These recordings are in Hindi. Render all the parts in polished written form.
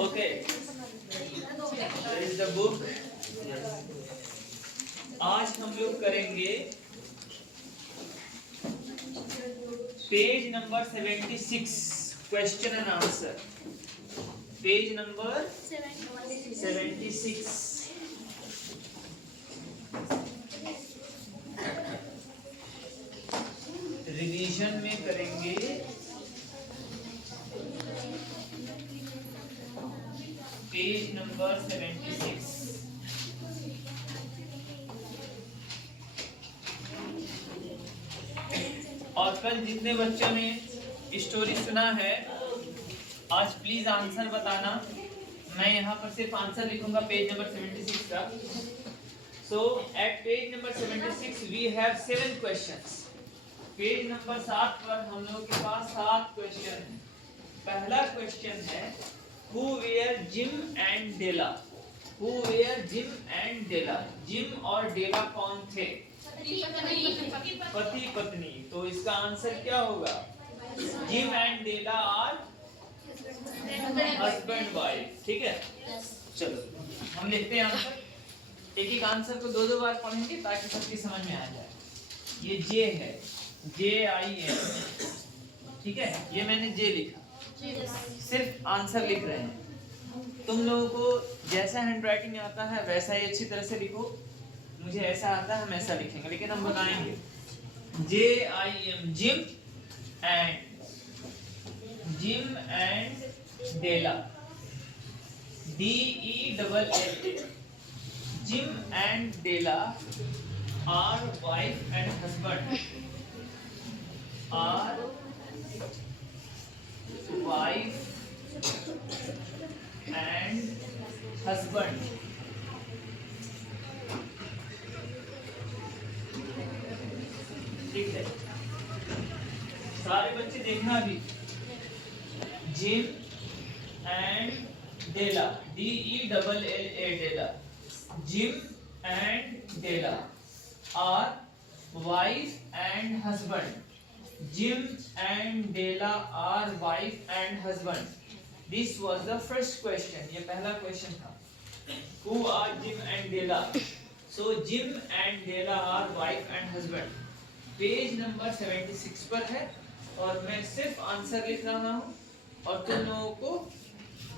Okay, is the book. आज हम लोग करेंगे page number 76, question and answer. Page number 76। Revision में करेंगे पेज नंबर 76। और कल जितने बच्चों ने स्टोरी सुना है, आज प्लीज आंसर बताना। मैं यहाँ पर सिर्फ आंसर लिखूंगा पेज नंबर 76 का। So at page number 76 we have 7 questions. Page number 7 पर हम लोग के पास 7 क्वेश्चन है। पहला क्वेश्चन है who were Jim and Della. Who were Jim and Della. Jim और डेला कौन थे? पति पत्नी। तो इसका आंसर क्या होगा? Jim and Della are husband wife. ठीक है, चलो हम लिखते हैं आंसर। एक एक आंसर को 2-2 बार पढ़ेंगे ताकि सबकी समझ में आ जाए। ये जे है, JIM। ठीक है, ये मैंने जे लिखा, सिर्फ आंसर लिख रहे हैं। तुम लोगों को जैसा हैंडराइटिंग आता है वैसा ही अच्छी तरह से लिखो। मुझे ऐसा आता है, हम ऐसा लिखेंगे, लेकिन हम बताएंगे। JIM, Jim and Della. DELL, Jim and Della are wife and husband. Are wife and husband. ठीक है, सारे बच्चे देखना भी। Jim and Della, DELLA, Della. Jim and Della are wife and husband. Jim and Della are wife and husband. This was the first question. ये पहला क्वेश्चन था। Who are Jim and Della? So Jim and Della are wife and husband. Page number 76 पर है और मैं सिर्फ आंसर लिख रहा हूँ, और तुम लोगों को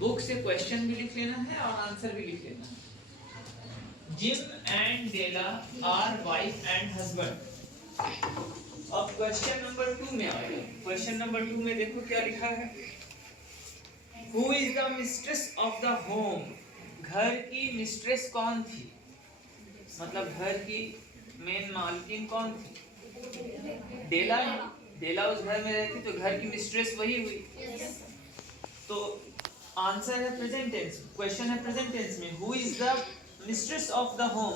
बुक से क्वेश्चन भी लिख लेना है और आंसर भी लिख लेना है। Jim and Della are wife and husband. अब क्वेश्चन नंबर 2 में आएगा। क्वेश्चन नंबर 2 में देखो क्या लिखा है। Who is the mistress of the home. घर की मिस्ट्रेस कौन थी? मतलब घर की मेन मालकिन कौन थी? डेला। डेला उस घर में रहती तो घर की मिस्ट्रेस वही हुई। तो आंसर है प्रेजेंट टेंस। क्वेश्चन है प्रेजेंट टेंस में। Who is the mistress of the home.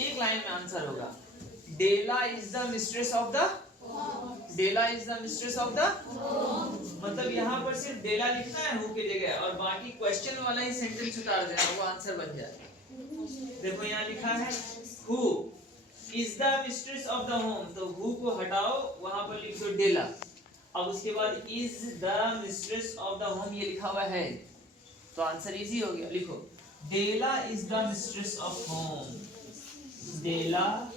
एक लाइन में आंसर होगा Della is the mistress of the. Della is the mistress of the. मतलब यहाँ पर सिर्फ डेला लिखना है हु की जगह, और बाकी क्वेश्चन वाला ही सेंटेंस उतार देना, वो आंसर बन जाए। देखो यहाँ लिखा है who is the mistress of the home, तो हु को हटाओ, वहां पर लिख दो डेला। अब उसके बाद is the mistress of the home ये लिखा हुआ है, तो आंसर इजी हो गया। लिखो Della is the mistress of home. Della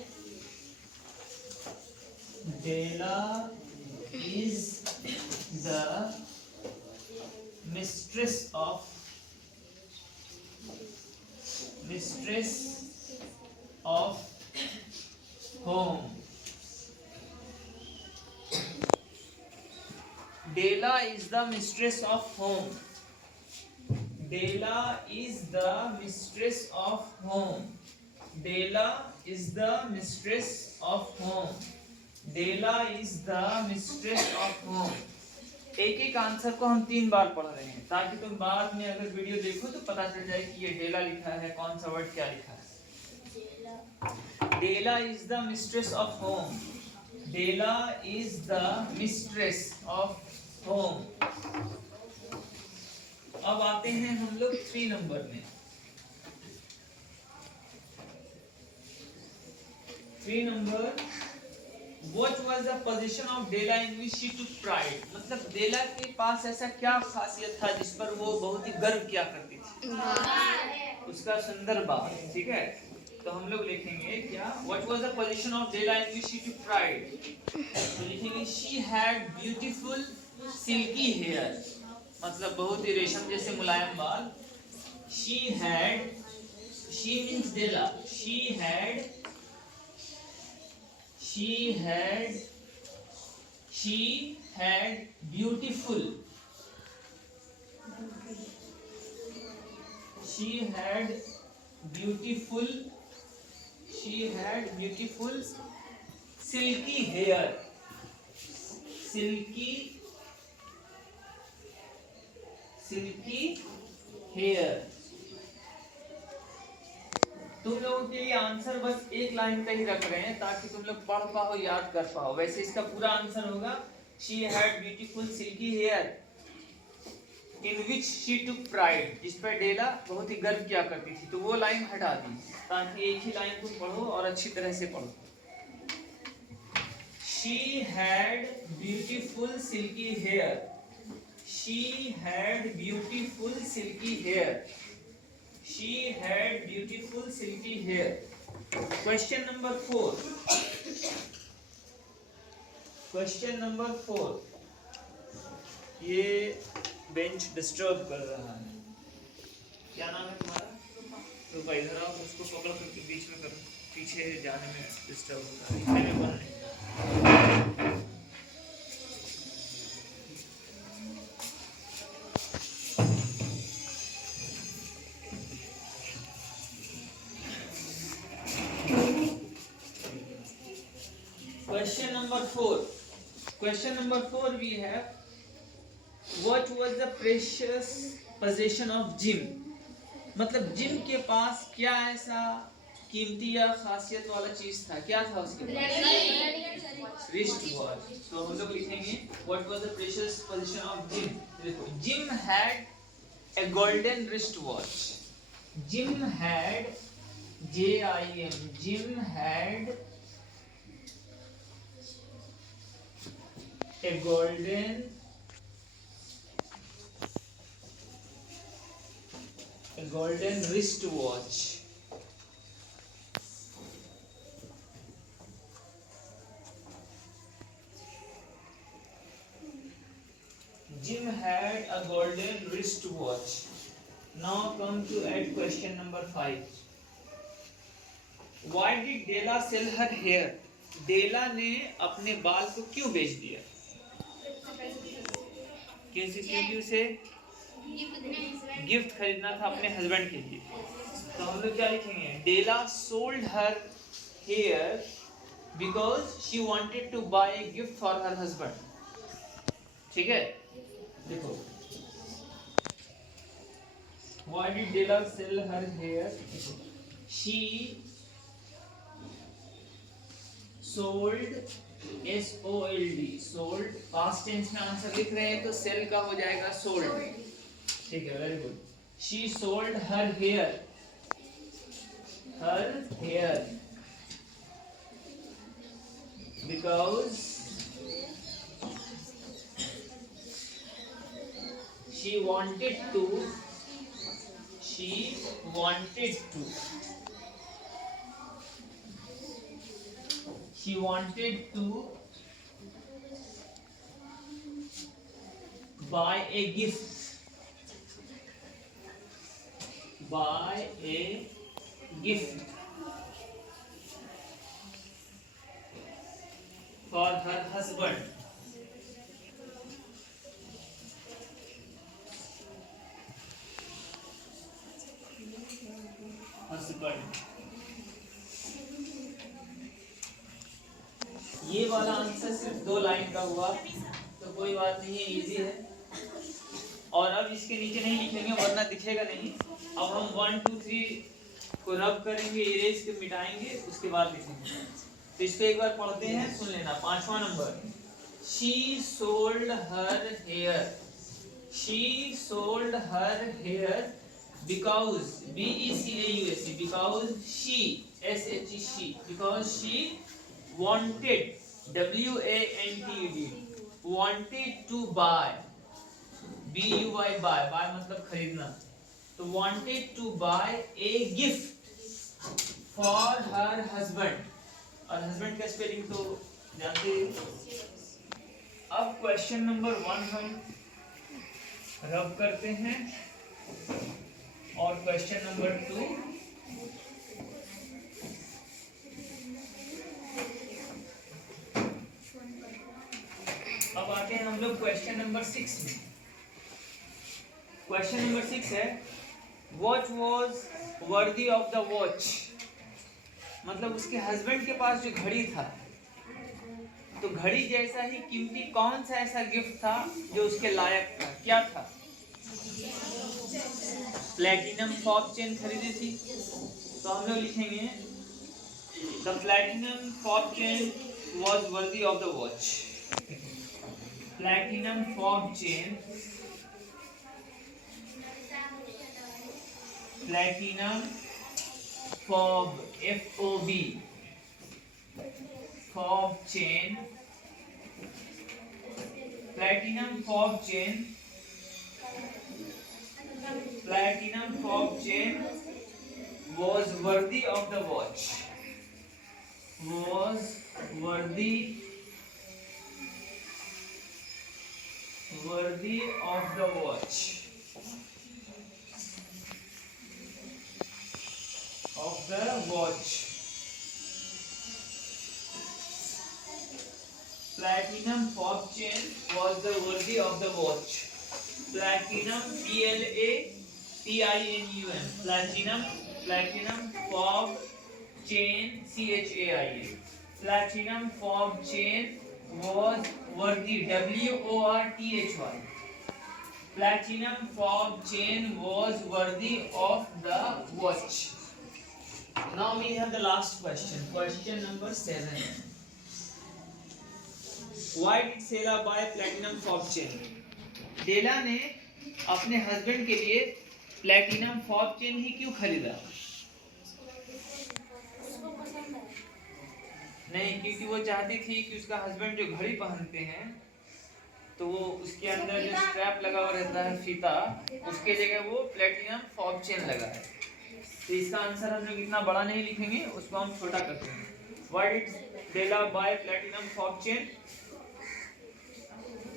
is the mistress of home. Dela is the mistress of home. Dela is the mistress of home. Dela is the mistress of home. Dela is the mistress of home. एक एक आंसर को हम 3 बार पढ़ रहे हैं ताकि तुम बाद में अगर वीडियो देखो तो पता चल जाए कि ये डेला लिखा है, कौन सा वर्ड क्या लिखा है। Della is the mistress of home. Della is the mistress of home. अब आते हैं हम लोग 3 नंबर में। 3 number What was the position of Dela in which she took pride? मतलब डेला के पास ऐसा क्या खासियत था जिस पर वो बहुत ही गर्व किया करती थी? उसका सुंदर बाल, ठीक है। तो हम लोग लिखेंगे क्या? What was the position of Dela in which she took pride? तो लिखेंगे she had beautiful silky hair, मतलब बहुत ही रेशम जैसे मुलायम बाल। She had, she means Dela, she had beautiful, she had beautiful silky hair, silky hair। तुम लोगों के लिए आंसर बस एक लाइन का ही रख रहे हैं ताकि तुम लोग पढ़ पाओ, याद कर पाओ। वैसे इसका पूरा आंसर होगा she had beautiful silky hair in which she took pride, जिस पर डेला बहुत ही गर्व किया करती थी। तो वो लाइन हटा दी ताकि एक ही लाइन तुम पढ़ो और अच्छी तरह से पढ़ो। She had beautiful silky hair, she had beautiful silky hair, she had beautiful silky hair। Question number 4, question number 4। ये बेंच डिस्टर्ब कर रहा है। क्या नाम है तुम्हारा? रूपा, इधर आओ, उसको पकड़ करके बीच में करो, पीछे जाने में डिस्टर्ब होता है, लिखने में बन नहीं। Question number 4 we have, what was the precious possession of Jim? मतलब जिम के पास क्या ऐसा कीमती या खासियत वाला चीज था? क्या था उसके पास? Wrist watch. तो हम लोग लिखेंगे what was the precious possession of Jim। देखो, Jim had a golden wrist watch। Jim had, J-I-M, Jim had a golden wrist watch। Jim had a golden wrist watch। Now come to add question number 5। Why did Dela sell her hair? डेला ने अपने बाल को क्यों बेच दिया? क्योंकि उसे गिफ्ट खरीदना था अपने हस्बैंड के लिए। तो हम लोग क्या लिखेंगे? Della sold her hair because she wanted to buy a gift for her husband. ठीक है, देखो, why did Della sell her hair? She sold, S-O-L-D, sold. Past tense में आंसर लिख रहे हैं तो सेल का हो जाएगा सोल्ड। ठीक है, very good. She sold her hair, because she wanted to buy a gift for her husband। ये वाला आंसर सिर्फ 2 लाइन का हुआ, तो कोई बात नहीं है, इजी है। और अब इसके नीचे नहीं लिखेंगे वरना दिखेगा नहीं। अब हम 1 2 3 को रब करेंगे, इरेज के मिटाएंगे, उसके बाद लिखेंगे। तो इसको एक बार पढ़ते हैं, सुन लेना। 5वां number, she sold her hair because because she wanted WANTED, wanted to buy, BUY, buy मतलब खरीदना, तो wanted to buy a gift for her husband, और husband का स्पेलिंग तो जानते ही। अब क्वेश्चन नंबर 1 हम रब करते हैं और क्वेश्चन नंबर 2 अब आते हैं हम लोग क्वेश्चन नंबर 6 में। क्वेश्चन नंबर 6 है watch was worthy of the watch, मतलब उसके हस्बैंड के पास जो घड़ी था, तो घड़ी जैसा ही कीमती कौन सा ऐसा गिफ्ट था जो उसके लायक था, क्या था? प्लैटिनम फॉब चेन खरीदी थी, तो हम लोग लिखेंगे the platinum fob chain was worthy of the watch. Platinum fob chain, platinum fob FOB, fob chain, platinum fob chain, platinum fob chain was worthy of the watch, was worthy of the watch, of the watch, platinum fob chain was the worthy of the watch, platinum PLATINUM, platinum fob chain CHAIN, platinum fob chain was worthy WORTHY, platinum fob chain was worthy of the watch. Now we have the last question, question number 7. Why did Sheila buy platinum fob chain? डेला ने अपने हस्बैंड के लिए प्लैटिनम फॉब चेन ही क्यों खरीदा? नहीं, क्योंकि वो चाहती थी कि उसका हस्बैंड जो घड़ी पहनते हैं तो वो उसके अंदर जो स्ट्रैप लगा हुआ रहता है फीता, उसके जगह वो प्लैटिनम फॉब चेन लगा है। तो इसका आंसर हम लोग इतना बड़ा नहीं लिखेंगे, उसको हम छोटा करते हैं। Why did Della buy platinum fob chain?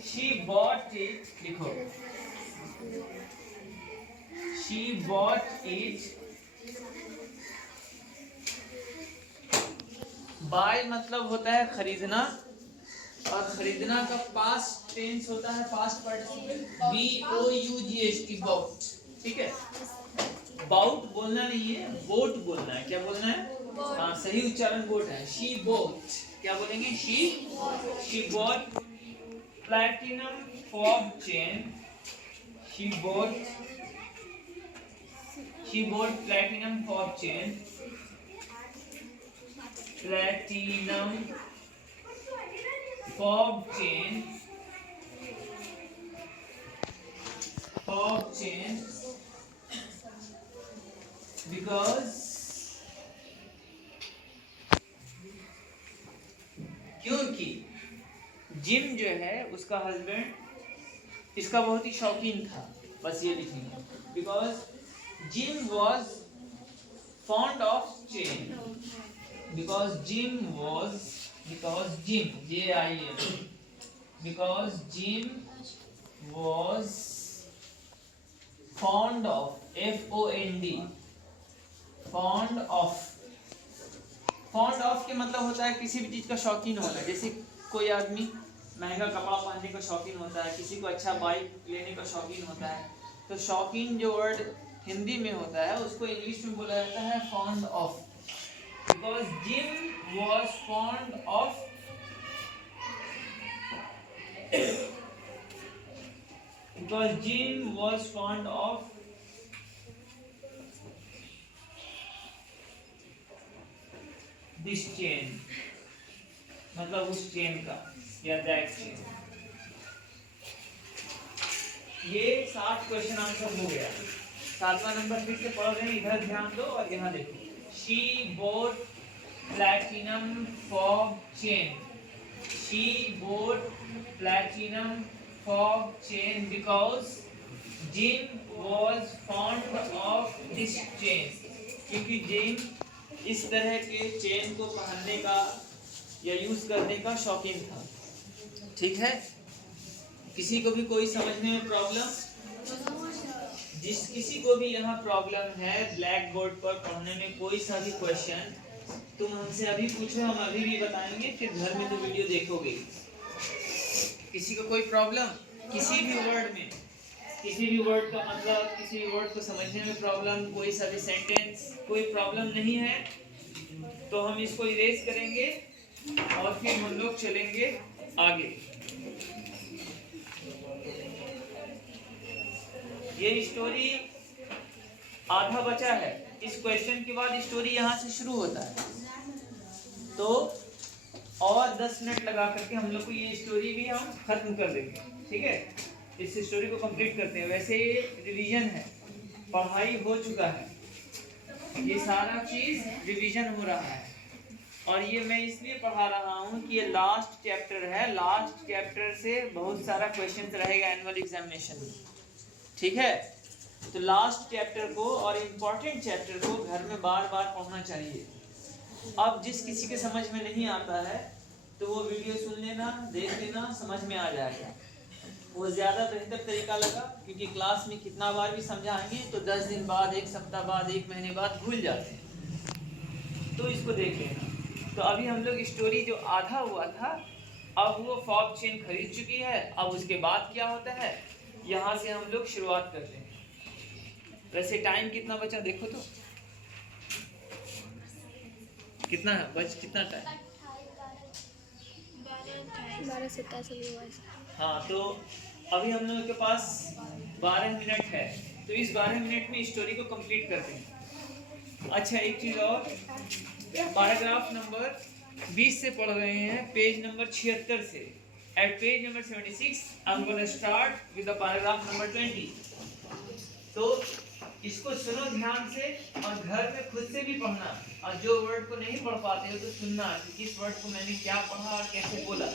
She bought it, लिखो, she bought it, buy मतलब होता है खरीदना, और खरीदना का पास्ट टेंस होता है पास्ट पार्टिसिपल BOUGHT, बाउट, ठीक है। बाउट बोलना नहीं है, बोट बोलना है। क्या बोलना है? हाँ, सही उच्चारण बोट है। शी बोट, क्या बोलेंगे? She bought platinum fob chain, she bought platinum fob chain, platinum fob chain, because, क्योंकि जिम जो है उसका हस्बैंड इसका बहुत ही शौकीन था, बस ये लिखेंगे। Because gym was fond of chain, because gym was fond of, FOND, fond of के मतलब होता है किसी भी चीज का शौकीन होना। जैसे कोई आदमी महंगा कपड़ा पहनने का शौकीन होता है, किसी को अच्छा बाइक लेने का शौकीन होता है, तो शौकीन जो वर्ड हिंदी में होता है उसको इंग्लिश में बोला जाता है fond of. Because gym was fond of, because Jim was fond of this chain, मतलब उस चेन का या दैट चेन। ये 7 क्वेश्चन आंसर हो गया। 7वां नंबर फिर से पढ़ रहे हैं, इधर ध्यान दो और यहाँ देखो। She bought platinum fob chain, she bought platinum fob chain because Jim was fond of this chain. क्योंकि जिम इस तरह के चेन को पहनने का या यूज करने का शौकीन था। ठीक है, किसी को भी कोई समझने में प्रॉब्लम? जिस किसी को भी यहाँ प्रॉब्लम है ब्लैक बोर्ड पर पढ़ने में कोई सा भी क्वेश्चन, तुम हमसे अभी पूछो, हम अभी भी बताएंगे, फिर घर में तो वीडियो देखोगे। किसी को कोई प्रॉब्लम किसी भी वर्ड में, किसी भी वर्ड का मतलब, किसी भी वर्ड को समझने में प्रॉब्लम, कोई सा भी सेंटेंस, कोई प्रॉब्लम नहीं है तो हम इसको इरेज करेंगे और फिर हम लोग चलेंगे आगे। ये स्टोरी आधा बचा है, इस क्वेश्चन के बाद स्टोरी यहाँ से शुरू होता है, तो और 10 मिनट लगा करके हम लोग को ये स्टोरी भी हम खत्म कर देंगे। ठीक है, इस स्टोरी को कंप्लीट करते हैं। वैसे ये रिवीजन है, पढ़ाई हो चुका है, ये सारा चीज रिवीजन हो रहा है, और ये मैं इसलिए पढ़ा रहा हूँ कि ये लास्ट चैप्टर है। लास्ट चैप्टर से बहुत सारा क्वेश्चन रहेगा एनुअल एग्जामिनेशन में। ठीक है, तो लास्ट चैप्टर को और इम्पोर्टेंट चैप्टर को घर में बार बार पढ़ना चाहिए। अब जिस किसी के समझ में नहीं आता है तो वो वीडियो सुन लेना, देख लेना, समझ में आ जाएगा, वो ज़्यादा बेहतर तरीका लगा, क्योंकि क्लास में कितना बार भी समझाएंगे तो 10 दिन बाद, 1 सप्ताह बाद, 1 महीने बाद भूल जाते हैं, तो इसको देख लेना। तो अभी हम लोग स्टोरी जो आधा हुआ था, अब वो फॉब चेन खरीद चुकी है, अब उसके बाद क्या होता है यहाँ से हम लोग शुरुआत करते हैं। वैसे टाइम कितना बचा देखो तो, कितना है कितना टाइम? 12:27। हाँ, तो अभी हम लोगों के पास 12 मिनट है, तो इस 12 मिनट में स्टोरी को कंप्लीट करते हैं। अच्छा, एक चीज़ और, पैराग्राफ नंबर 20 से पढ़ रहे हैं, पेज नंबर 76 से। At page number 76 I am gonna start with the paragraph number 20। तो इसको सुनो ध्यान से और घर में खुद से भी पढ़ना, और जो वर्ड को नहीं पढ़ पाते हो तो सुनना कि किस वर्ड को मैंने क्या पढ़ा और कैसे बोला।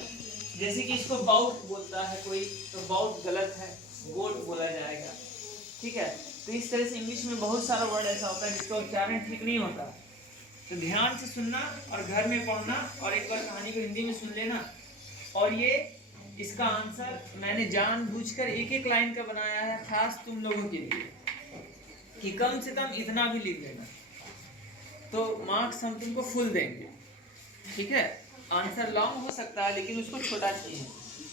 जैसे कि इसको बाउट बोलता है कोई, तो बाउट गलत है, गोट बोला जाएगा। ठीक है, तो इस तरह से इंग्लिश में बहुत सारा वर्ड ऐसा होता है जिसका उच्चारण ठीक नहीं होता, तो ध्यान से सुनना और घर में पढ़ना, और एक बार कहानी को हिंदी में सुन लेना। और ये इसका आंसर मैंने जानबूझकर एक एक लाइन का बनाया है खास तुम लोगों के लिए, कि कम से कम इतना भी लिख लेना, तो मार्क्स हम तुमको फुल देंगे। ठीक है, आंसर लॉन्ग हो सकता है लेकिन उसको छोटा चाहिए।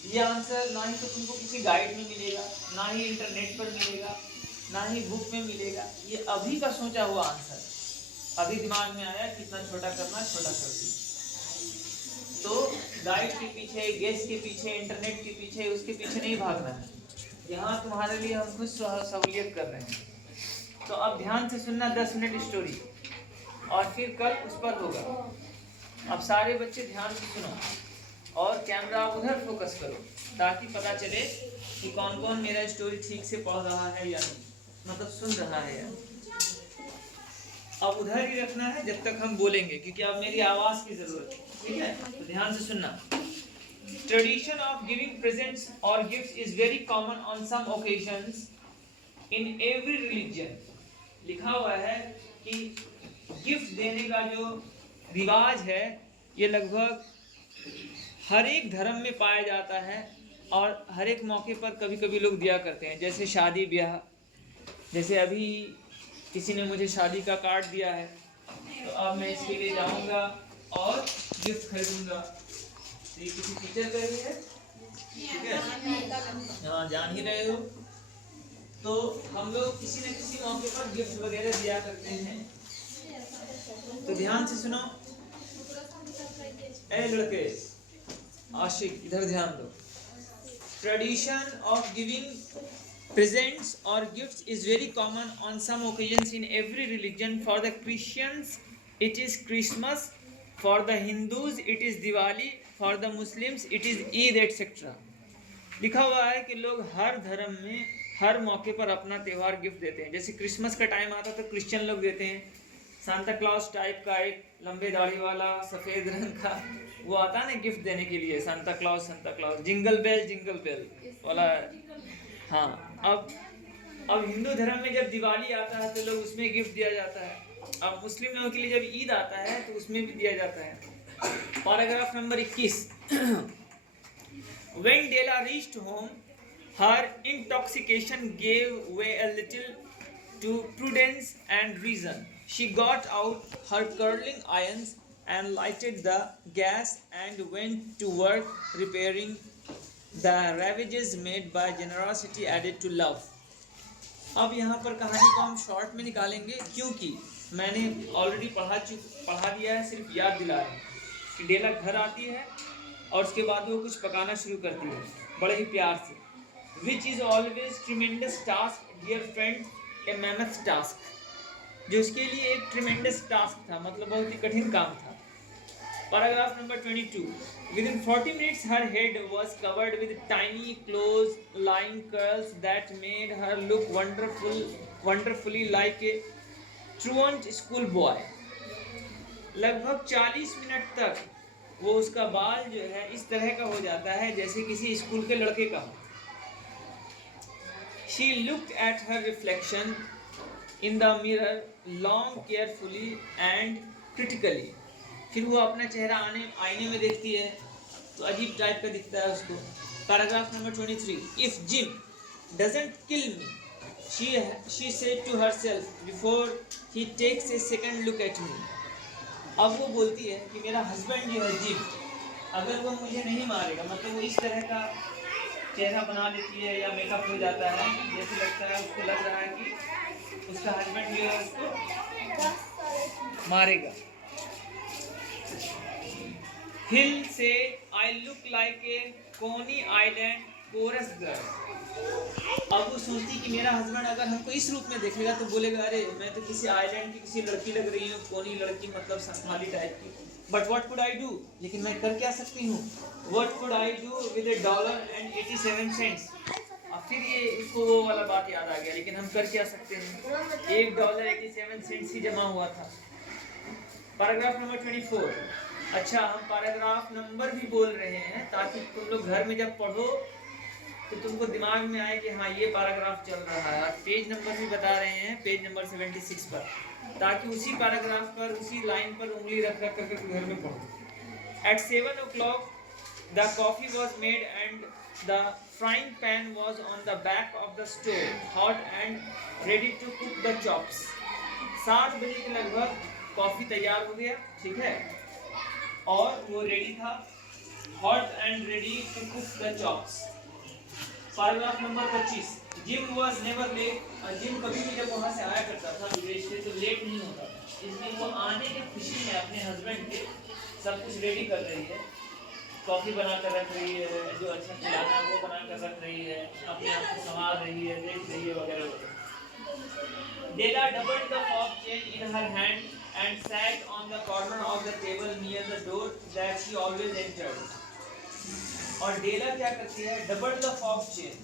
ये आंसर ना ही तो तुमको किसी गाइड में मिलेगा, ना ही इंटरनेट पर मिलेगा, ना ही बुक में मिलेगा, ये अभी का सोचा हुआ आंसर, अभी दिमाग में आया कितना छोटा करना, छोटा कर दी। तो गाइड के पीछे, गेस के पीछे, इंटरनेट के पीछे, उसके पीछे नहीं भागना है, यहाँ तुम्हारे लिए हम कुछ सहूलियत कर रहे हैं। तो अब ध्यान से सुनना 10 मिनट स्टोरी, और फिर कल उस पर होगा। अब सारे बच्चे ध्यान से सुनो और कैमरा उधर फोकस करो, ताकि पता चले कि कौन कौन मेरा स्टोरी ठीक से पढ़ रहा है या नहीं, मतलब सुन रहा है या। अब उधर ही रखना है जब तक हम बोलेंगे, क्योंकि अब मेरी आवाज की जरूरत है। ठीक है, तो ध्यान से सुनना। ट्रेडिशन ऑफ गिविंग प्रेजेंट्स और gifts is very common on some occasions in every religion. लिखा हुआ है कि गिफ्ट देने का जो रिवाज है ये लगभग हर एक धर्म में पाया जाता है, और हर एक मौके पर कभी कभी लोग दिया करते हैं। जैसे शादी ब्याह, जैसे अभी किसी ने मुझे शादी का कार्ड दिया है, तो अब मैं इसके लिए जाऊंगा और गिफ्ट खरीदूंगा। तो ये किसी टीचर का ही है, ठीक है, हाँ जान ही रहे हो। तो हम लोग किसी न किसी मौके पर गिफ्ट वगैरह दिया करते हैं, तो ध्यान से सुनो। ए लड़के, आशिक, इधर ध्यान दो। Tradition of giving presents or gifts is very common on some occasions in every religion. For the Christians it is Christmas, for the Hindus it is Diwali, for the Muslims it is Eid etc. लिखा हुआ है कि लोग हर धर्म में हर मौके पर अपना त्यौहार गिफ्ट देते हैं। जैसे क्रिसमस का टाइम आता है तो क्रिश्चियन लोग देते हैं, सांता क्लॉज टाइप का एक लंबे दाढ़ी वाला सफेद रंग का वो आता है ना गिफ्ट देने के लिए, सांता क्लॉज जिंगल बेल वाला। हाँ, अब हिंदू धर्म में जब दिवाली आता है तो लोग उसमें गिफ्ट दिया जाता है। अब मुस्लिम लोगों के लिए जब ईद आता है तो उसमें भी दिया जाता है। Paragraph number 21। When Della reached home, her intoxication gave way a little to prudence and reason. She got out her curling irons and lighted the gas and went to work repairing the ravages made by generosity added to love. अब यहाँ पर कहानी को हम शॉर्ट में निकालेंगे क्योंकि मैंने ऑलरेडी पढ़ा दिया है, सिर्फ याद दिला रहा हूँ कि डेला घर आती है और उसके बाद वो कुछ पकाना शुरू करती है बड़े ही प्यार से। Which is always tremendous task dear friend, a mammoth task, जो उसके लिए एक ट्रिमेंडस टास्क था, मतलब बहुत ही कठिन काम था। Paragraph number 22। Within 40 minutes her head was covered with tiny close lying curls that made her look wonderfully like a truant school boy. लगभग 40 मिनट तक वो उसका बाल जो है इस तरह का हो जाता है जैसे किसी स्कूल के लड़के का हो। She looked at her reflection in the mirror long carefully and critically. फिर वो अपना चेहरा आईने में देखती है तो अजीब टाइप का दिखता है उसको। Paragraph number 23। If Jim doesn't kill me, she said to herself before he takes a second look at me. अब वो बोलती है कि मेरा हस्बैंड जो है जिम, अगर वो मुझे नहीं मारेगा, मतलब वो इस तरह का चेहरा बना लेती है या मेकअप हो जाता है जैसे लगता है उसको लग रहा है कि उसका हस्बैंड जो है उसको मारेगा। He'll say I look like a Coney Island chorus girl. अब वो सोचती कि मेरा हस्बैंड अगर हमको इस रूप में देखेगा तो बोलेगा अरे मैं तो किसी आइलैंड की किसी लड़की लग रही हूँ, कोनी लड़की मतलब संथाली टाइप की। But what could I do, लेकिन मैं कर क्या सकती हूँ। What could I do with $1.87। अब फिर ये इसको वो वाला बात याद आ गया, लेकिन हम कर क्या सकते हैं, $1.87 ही जमा हुआ था। Paragraph number 24। अच्छा, हम पैराग्राफ नंबर भी बोल रहे हैं ताकि तुम लोग घर में जब पढ़ो तो तुमको दिमाग में आए कि हाँ ये पैराग्राफ चल रहा है। और पेज नंबर भी बता रहे हैं, पेज नंबर 76 पर, ताकि उसी पैराग्राफ पर उसी लाइन पर उंगली रख कर घर में पढ़ो। At 7 o'clock the coffee was made and the frying pan was on the back of the stove, hot and ready to cook the chops. 7 बजे के लगभग कॉफ़ी तैयार हो गया, ठीक है, और वो रेडी था, hot and ready to cook the chops. Paragraph number 25। Jim was never late. Jim कभी भी जब वहाँ से आया करता था विदेश से तो लेट नहीं होता, इसलिए वो आने की खुशी में अपने हस्बैंड के सब कुछ रेडी कर रही है, कॉफ़ी बना कर रख रही है, जो अच्छा खिलाना है वो बना कर रख रही है, अपने आप को संभाल रही है, देख रही है वगैरह वगैरह। Della doubled the fob chain in her hand and sat on the corner of the table near the door that she always entered. और डेला क्या करती है, डबल द फॉब चेन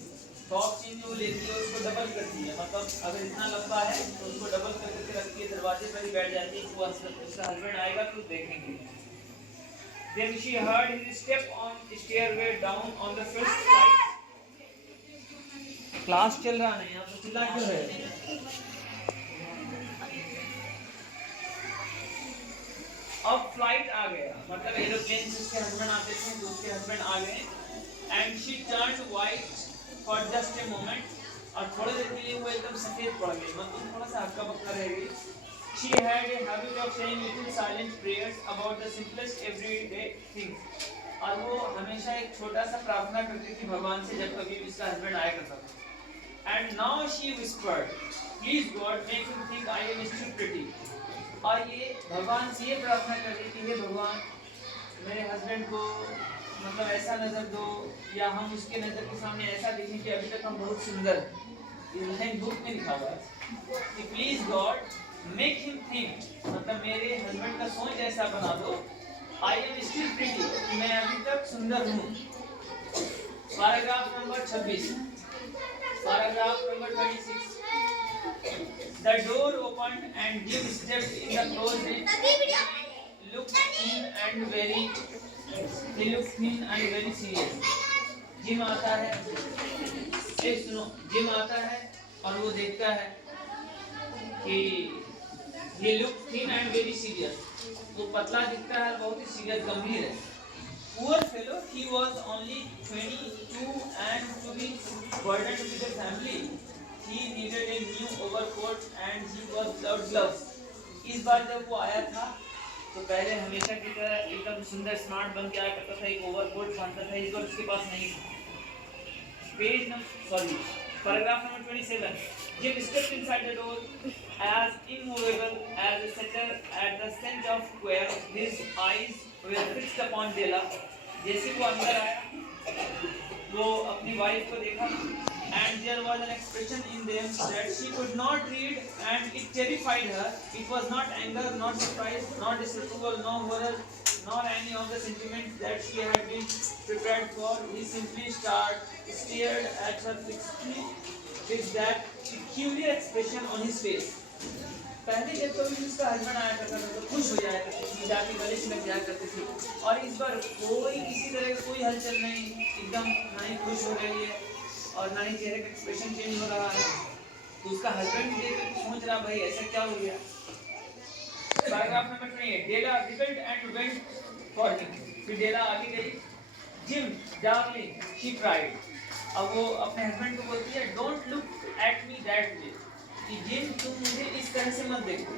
जो लेती है उसको डबल करती है, मतलब अगर इतना लंबा है तो उसको डबल करके रखती है, दरवाजे पर ही बैठ जाती है, वो उसका हस्बैंड आएगा तो देखेंगे। Then she heard his step on stairway down on the first flight. Class चल रहा है यहाँ पर, चिल्ला क्यों है। अब फ्लाइट आ गया, मतलब एरोप्लेन से उसके हस्बैंड आते थे तो उसके हस्बैंड आ गए। And she turned white for just a moment, और थोड़ी देर के लिए वो एकदम सफेद पड़ गई, मतलब थोड़ा सा हक्का बक्का रह गई। She had a habit of saying little silent prayers about the simplest everyday things, और वो हमेशा एक छोटा सा प्रार्थना करती थी भगवान से जब कभी भी उसका हस्बैंड आया करता था। And now she whispered please God make him think I am still pretty, और ये भगवान से ये प्रार्थना कर रही थी, हे भगवान मेरे हस्बैंड को मतलब ऐसा नज़र दो, या हम उसके नज़र के सामने ऐसा दिखें कि अभी तक हम बहुत सुंदर हैं। इस लाइन बुक में लिखा हुआ है कि please God make him think, मतलब मेरे हस्बैंड का सोच ऐसा बना दो, आई एम स्टिल प्रिटी, मैं अभी तक सुंदर हूँ। Paragraph number 26। Paragraph number 26। The door opened and Jim stepped in the closet. Looked in and very he looked thin and very serious. Gym आता है, एक सुनो, जिम आता है और वो देखता है कि ये look thin and very serious, वो पतला दिखता है, बहुत ही सीरियस गंभीर है. Poor fellow, he was only 22 and to be burdened with a family. He needed a new overcoat and he was without gloves. इस बार जब वो आया था तो पहले हमेशा की तरह एकदम सुंदर स्मार्ट बन के आया करता था, एक ओवरकोट पहनता था. इस बार उसके पास नहीं था. Paragraph number 27. Jim stepped inside the door as immovable as a setter at the scent of quail. His eyes were fixed upon Della. जैसे वो अंदर आया वो अपनी वाइफ को देखा and there was an expression in them that she could not read and it terrified her. It was not anger, not surprise, not disapproval, no horror, nor any of the sentiments that she had been prepared for. He simply stared at her fixedly with that peculiar expression on his face. पहले जब कभी उसका हस्बैंड आया करता था तो खुश हो जाया करती थी, जाके गले से लग जाया करती थी, और इस बार कोई किसी तरह का कोई हलचल नहीं, एकदम ना ही खुश हो रही है और ना ही चेहरे का एक्सप्रेशन चेंज हो रहा है. तो उसका हस्बैंड देख कर सोच रहा भाई ऐसा क्या हो गया. Paragraph number 28. Della rebelled and went for him. फिर डेला आगे गई. Jim darling she cried. अब वो अपने हस्बैंड को बोलती है don't look at me that way, कि जिम तुम मुझे इस तरह से मत देखो.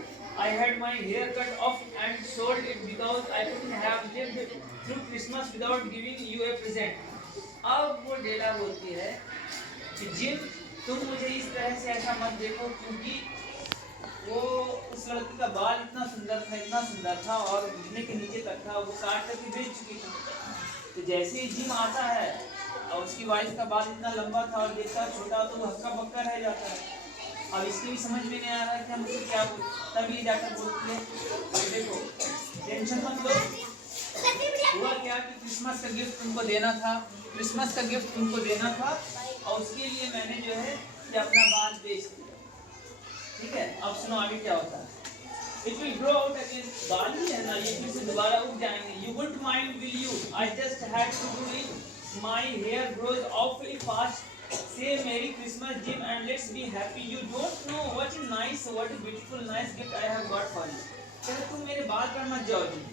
I had my hair cut off and sold it because I couldn't have lived through Christmas without giving you a present. अब वो डेला बोलती है कि जिम तुम मुझे इस तरह से ऐसा मत देखो, क्योंकि वो उस लड़की का बाल इतना सुंदर था और घुटने के नीचे तक था, वो काट करके बेच चुकी थी. तो जैसे ही जिम आता है और उसकी वाइफ का बाल इतना लंबा था और देखता छोटा, तो वो हक्का बक्का रह जाता है. अब इसकी भी समझ में नहीं आ रहा है कि हम उसको क्या बोल. तभी जाकर बोलती है देखो टेंशन मत लो, हुआ क्या कि क्रिसमस का गिफ्ट तुमको देना था और उसके लिए मैंने जो है कि अपना बाल बेच दिया. ठीक है, अब सुनो आगे क्या होता है. It will grow out again. बाल ही है ना, ये फिर से दोबारा उग जाएंगे. You won't mind, will you? I just had to do it. My hair grows awfully fast. Say Merry Christmas, Jim, and let's be happy. You don't know what a beautiful, nice gift I have got for you. चलो तुम मेरे बाल पर मत जाओ जी,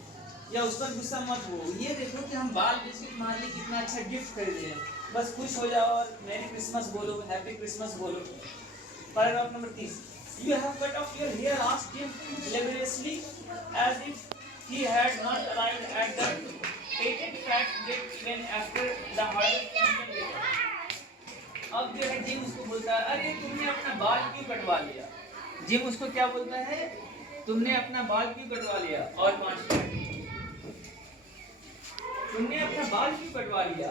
या उस पर गुस्सा मत हो. ये देखो कि हम बाल बेच के तुम्हारे लिए कितना अच्छा गिफ्ट खरीदे हैं. बस खुश हो जाओ और मेरी क्रिसमस बोलो, हैप्पी क्रिसमस बोलो. Paragraph number 30. You have cut off your hair, asked Jim laboriously, as if he had not arrived at the patent fact yet when after the hardest moment later. अब जो है जिम उसको बोलता है अरे तुमने अपना बाल क्यों कटवा लिया. जिम उसको क्या बोलता है, तुमने अपना बाल क्यों कटवा लिया. और 5 मिनट, तुमने अपना बाल क्यों कटवा लिया.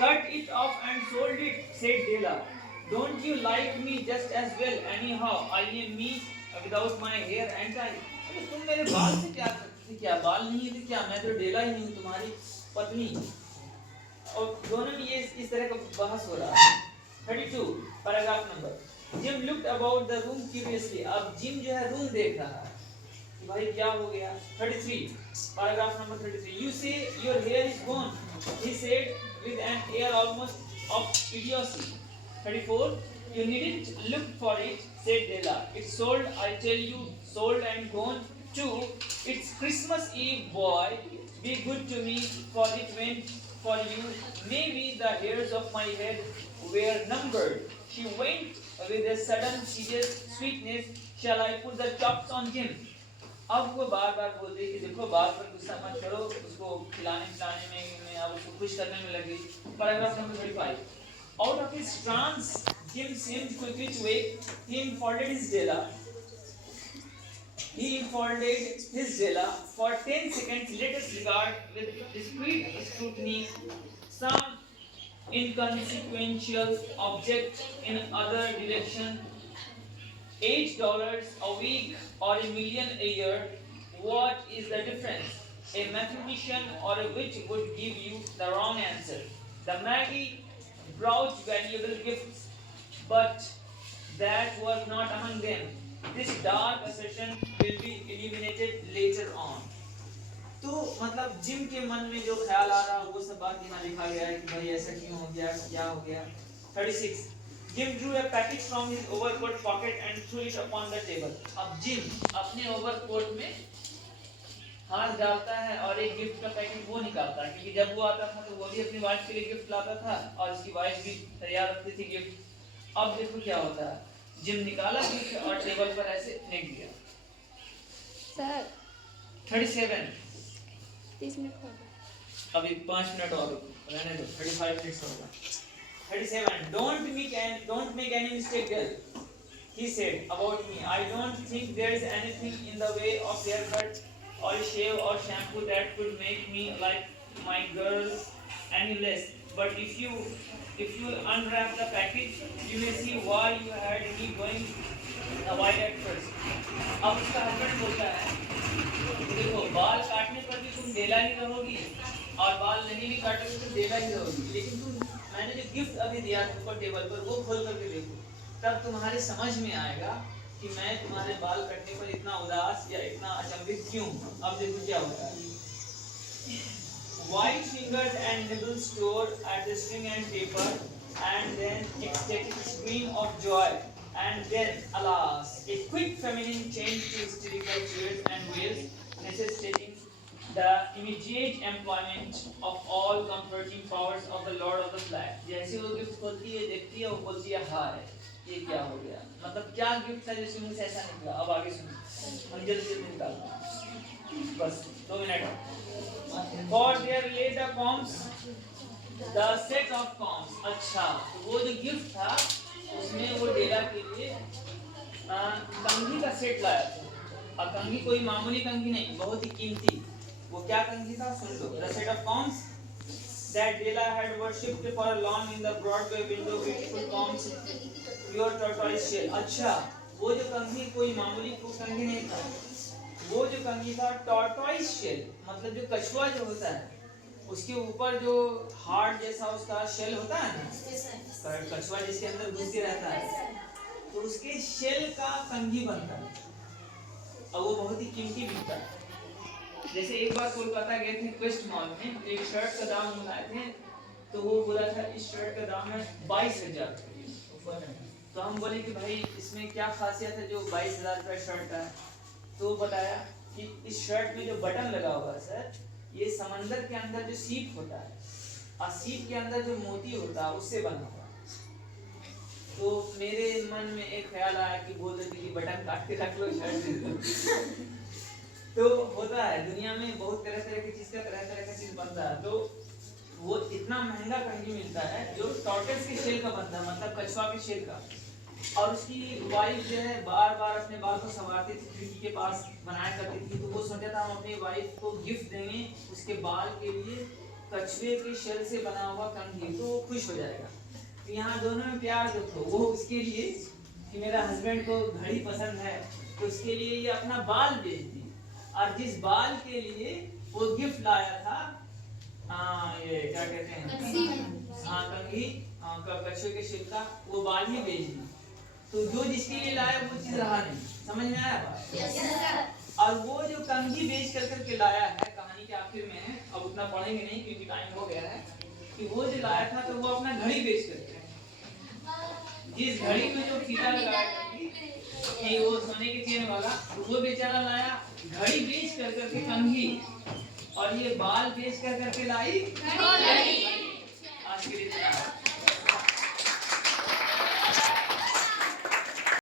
Cut it off and sold it, said Della. Don't you like me just as well? Anyhow, I am me without my hair and tie. अरे तुम मेरे बाल से क्या करती थी, क्या बाल नहीं है तो क्या, मैं तो डेला ही हूँ तुम्हारी पत्नी. और दोनों में ये इस तरह का बहस हो रहा है. 32 paragraph number. Gym looked about the room curiously. अब जिम जो है रूम देख रहा है कि भाई क्या हो गया. 33 paragraph number 33. You say your hair is gone, he said with an air almost of idiocy. 34 You needn't look for it, said Della. It's sold, I tell you, sold and gone too. It's Christmas Eve, boy. Be good to me, for it went for you. Maybe the hairs of my head were numbered. She went with a sudden serious sweetness. Shall I put the chops on Jim? अब वो बार बार बोलते कि देखो बाल पर गुस्सा मत करो, उसको खिलाने में अब उसको खुश करने में लगी. Paragraph number 35. Out of his trance, Jim seemed quickly to wake. He unfolded his Della. For 10 seconds, let us regard with discreet scrutiny some inconsequential object in other direction. $8 a week or $1 million a year. What is the difference? A mathematician or a witch would give you the wrong answer. The Maggie brought valuable gifts, but that was not among them. This dark assertion will be eliminated later on. तो मतलब जिम के मन में जो ख्याल आ रहा वो सब बात यहाँ लिखा गया है कि भाई ऐसा क्यों हो गया, क्या हो गया. 36. Jim drew a package from his overcoat pocket and threw it upon the table. अब जिम अपने ओवरकोट में हाथ डालता है और एक गिफ्ट का पैकेट वो निकालता है, क्योंकि जब वो आता था तो वो भी अपनी वाइफ के लिए गिफ्ट लाता था और उसकी वाइफ भी तैयार रखती थी गिफ्ट. अब देखो क्या होता है, जिम निकाला गिफ्ट और टेबल पर ऐसे फेंक दिया. सर 37. 30 मिनट हो गए. अभी 5 मिनट और रहने दो, 35 मिनट्स होगा. 37. Don't make any mistake, girl. He said about me. I don't think there is anything in the way of haircut or shave or shampoo that could make me like my girls any less. But if you unwrap the package, you may see why you had me going white at first. अब उसका हस्बैंड बोलता है, देखो बाल काटने पर भी तुम डेला ही रहोगी और बाल नहीं भी काटोगे तो डेला ही रहोगी, लेकिन तुम मैंने जो गिफ्ट अभी दिया ऊपर टेबल पर वो खोल करके देखो, तब तुम्हारे समझ में आएगा कि मैं तुम्हारे बाल कटने पर इतना उदास या इतना अचंभित क्यों. अब देखो क्या होता है. White fingers and nibbles tore at the string and paper, and then ecstatic scream of joy, and then, alas, a quick feminine change to hysterical cheers and wails, necessitating the immediate employment of all comforting powers of the Lord of the Flag. जैसे वो गिफ्ट खोलती है, देखती है, वो बोलती है हाय ये क्या हो गया, मतलब क्या गिफ्ट था जिससे मुझे ऐसा निकला. अब आगे सुनो, हम जल्दी जल्दी निकालते हैं, बस 2 minute. For there lay the combs, the set of combs. अच्छा, तो वो जो गिफ्ट था उसमें वो डेला के लिए कंघी का सेट लाया था. और कंघी कोई मामूली कंघी नहीं, बहुत ही कीमती. वो क्या कंघी था सुन लो. The set of combs that Dela had worshipped for long in the Broadway window, beautiful combs, pure tortoise shell. अच्छा, वो जो कंघी कोई मामूली कंघी नहीं था, वो जो कंघी था टॉर्टोइस शेल, मतलब जो कछुआ जो होता है उसके ऊपर जो हार्ड जैसा उसका शेल होता है ना, कछुआ जिसके अंदर घुस के रहता है, तो उसके शेल का कंघी बनता है और वो बहुत ही कीमती बिकता है. जैसे एक बार कोलकाता गए थे क्वेस्ट मॉल में, एक शर्ट का दाम बुलाए थे, तो वो बोला था इस शर्ट का दाम है 22,000. तो हम बोले कि भाई इसमें क्या खासियत है जो 22,000 रुपये शर्ट का है. तो बताया कि इस शर्ट में जो बटन लगा हुआ है सर, ये समंदर के अंदर जो सीप होता है और सीप के अंदर जो मोती होता है उससे बना हुआ है. तो मेरे मन में एक ख्याल आया कि बोल देती कि बटन काट के रख लो, शर्ट दे दो. तो होता है दुनिया में बहुत तरह तरह की चीज का तरह तरह का चीज बनता है. तो वो इतना महंगा कंघी मिलता है जो टॉर्टोइस के शेल का बनता है, मतलब कछुआ के शेल का. और उसकी वाइफ जो है बार बार अपने बाल को संवारती थी, खिड़की के पास बनाया करती थी. तो वो सोचा था हम अपनी वाइफ को गिफ्ट देंगे उसके बाल के लिए कछुए के शेल से बना हुआ कंघी, तो वो खुश हो जाएगा. तो यहाँ दोनों में प्यार देखो, वो उसके लिए कि मेरा हस्बैंड को घड़ी पसंद है तो उसके लिए ये अपना बाल बेच दी, और जिस बाल के लिए वो गिफ्ट लाया था ये क्या कहते हैं, हाँ कंघी, कछुए के शेल का, वो बाल ही बेच दी. तो जो जिसके लिए लाया वो चीज रहा नहीं. समझ में आया बात? yes, और वो जो कंघी बेच करके लाया है, कहानी के आखिर में है, अब उतना पढ़ेंगे नहीं क्योंकि टाइम हो गया है, कि वो जो लाया था तो वो अपना घड़ी बेच करके, जिस घड़ी में जो फीता लगाया कि वो सोने के चेन वाला, वो बेचारा लाया घड़ी बेच करके कंघी, और ये बाल बेच करके लाई घड़ी. आज के लिए